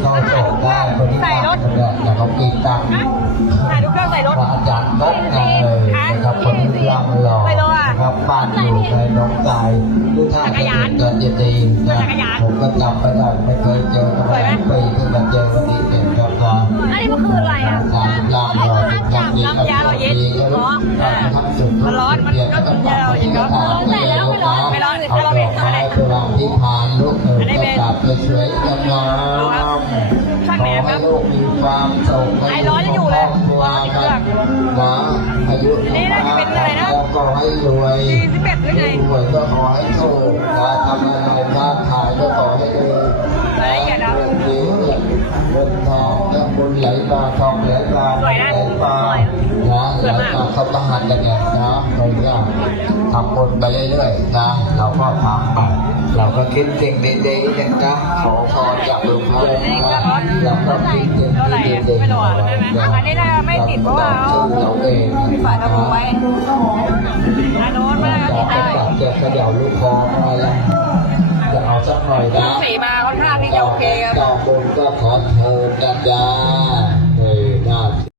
เข้าโศกได้คนที่ฟังกันเนี่ยนะครับกินตัง ถ่ายรูปเครื่องใส่รถ พระอาจารย์นกเลยนะครับคนที่รำหล่อนะครับบ้านอยู่ในหนองคายทุกท่านจะเกิดจะดีนะผมก็จำไม่ได้ไม่เคยเจอกันมาปีที่มาเจอวันนี้เป็นครับว่า อันนี้มันคืออะไรอ่ะ การลำหล่อจับดีกับดีก็ทำสุดทุกอย่างก็ต้องทำที่ทางไม่แล้วไม่ร้อนเอาดอกไม้ไปวางที่พานลูกเอ๋ยก็จับไปสวยงามขอให้ลูกมีความสุขให้ลูกครอบครัวกันนะอายุแล้วก็ให้รวยรวยก็ขอให้โชคนะทำอะไรค้าขายก็ขอให้ดีเงินทองและบุญไหลมาทองไหลมาไหลมานะไหลมาเข้าบ้านกันเนี่ยนะเราก็ทำบุญไปเรื่อยๆนะเราก็ทำไปเราก็คิดสิ่งดีๆอย่างนะขอพรจากหลวงพ่อเราก็คิดสิ่งดีๆ อันนี้น่าไม่ติดเพราะว่าเอามีฝาตะปูไว้โดนมาแล้ว จะ ได้ เจ็บกระเดี่ยวลูกคออะไรล่ะจะเอาสักหน่อยนะ สีมาค่อนข้างที่จะโอเคครับ ดอกบุญก็ขอเชิญญาติ